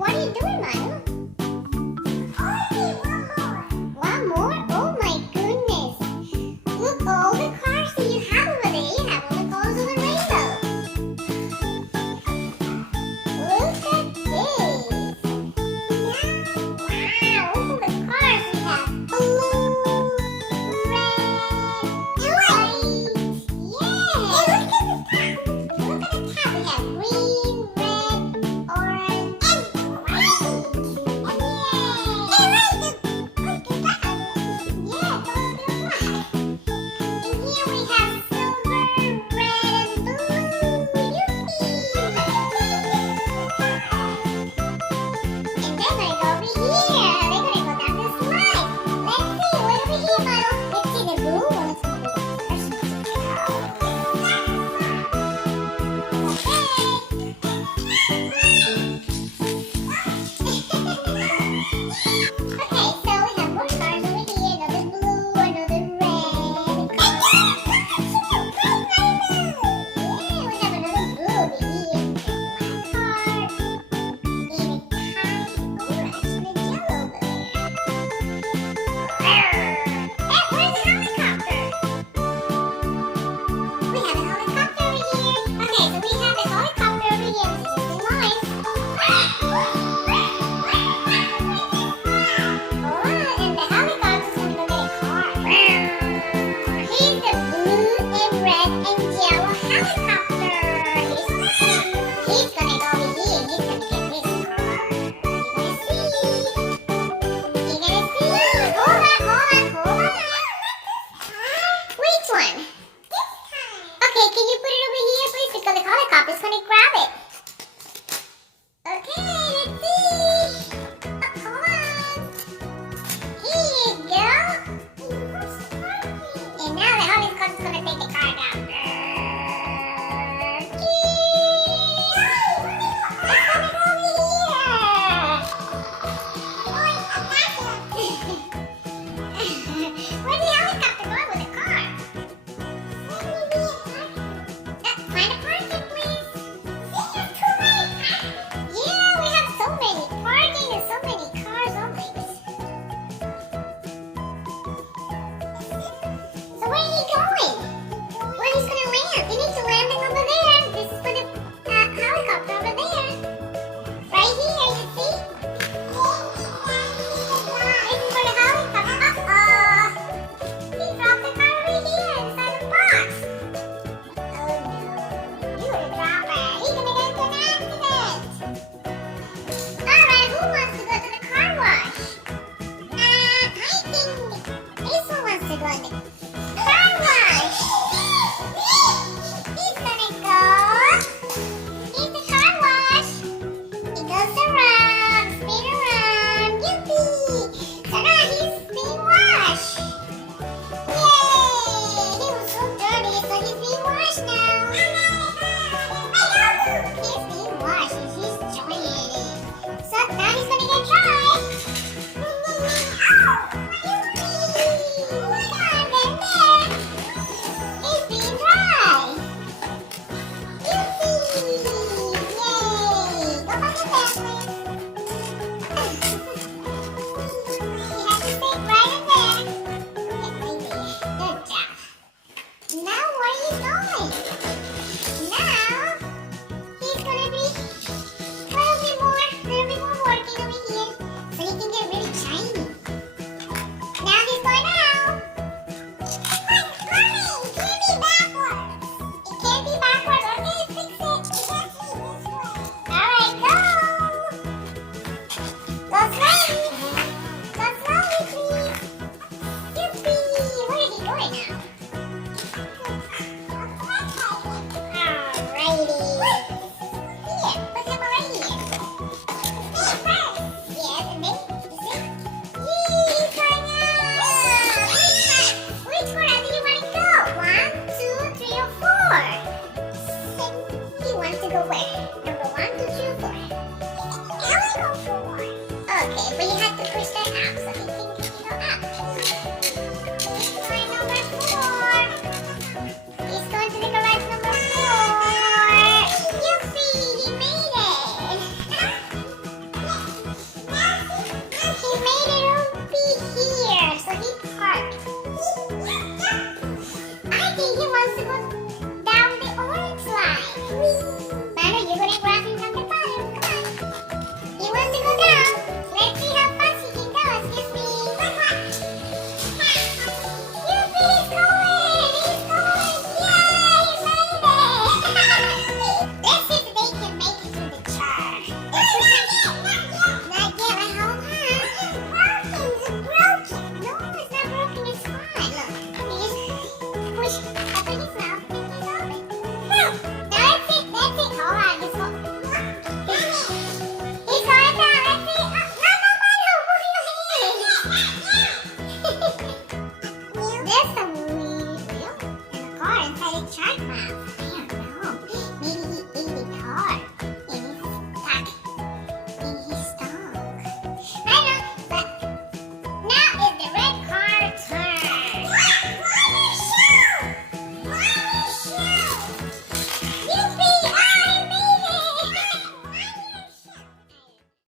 What are you doing, Manu? One more? Oh my goodness. Look, all the cars that you have over there, you have all the colors of the rainbow. Look at this. Wow, look at the cars we have. Blue, red, and white. Yeah. Look at the top. We have green, red, orange, and white. Yeah, those are black. And here we have silver, red, and blue. Yippee! And they're gonna go over here. They're gonna go down this slide. Let's see, what over here, Milo? Let's see the blue one's gonna be the first one to go. Okay, so we have more cars over here. Another blue, another red car. Yeah, we have another blue over here. Black car. And a tiny orange and a yellow over there. Hey, where's the helicopter? We have a helicopter over here. Okay, so we have a helicopter over here. This is the line. Alright, and the helicopter's gonna go get a car. Here's the blue and red and yellow helicopter. He's gonna go over here. He's gonna get his car. You're gonna see. Hold on. Which one? Okay, can you put it over here, please? Because the helicopter's gonna grab it. Okay, let's see. Hold on. Here you go. And now the helicopter's gonna take the car down. It's gonna go over here. Where's the helicopter going with the car? Find a parking, please. Yeah, we have so many parking and so many cars always. So where are you going? Where he's gonna land? He needs to land it over there. This is for the helicopter over there. Right here, you see? This is for the helicopter. Uh-oh. He dropped the car over here inside the box. Oh no. You would drop it. He's gonna get into an accident. Alright, who wants to go to the car wash? I think this one wants to go to the car wash. He's gonna go. Here's the car wash. It goes around, spin around. Yippee! So now he's being washed. Yay! He was so dirty, so he's being washed now. He's being washed and he's enjoying it. So now he's gonna get dry. He's being dry. Yippee! Yay! Go back in there, please. You have to stay right in there. Good job. Now where are you going? Now he's gonna be a little bit more working over here so he can get really shiny. Now he's going out. Mommy, it can't be backwards. It can't be backwards. Okay, fix it. Alright, go. Go slowly. Go slowly, please. Yippee! Where is he going now? Alrighty. Here, put him right here. Yes, and then, you see? Yee, he's going out. Which corner do you want to go? 1, 2, 3, or 4? He wants to go where? Number 1, 2, 3, or 4? I will go for 1. Okay, but you have to push that up so he can go up.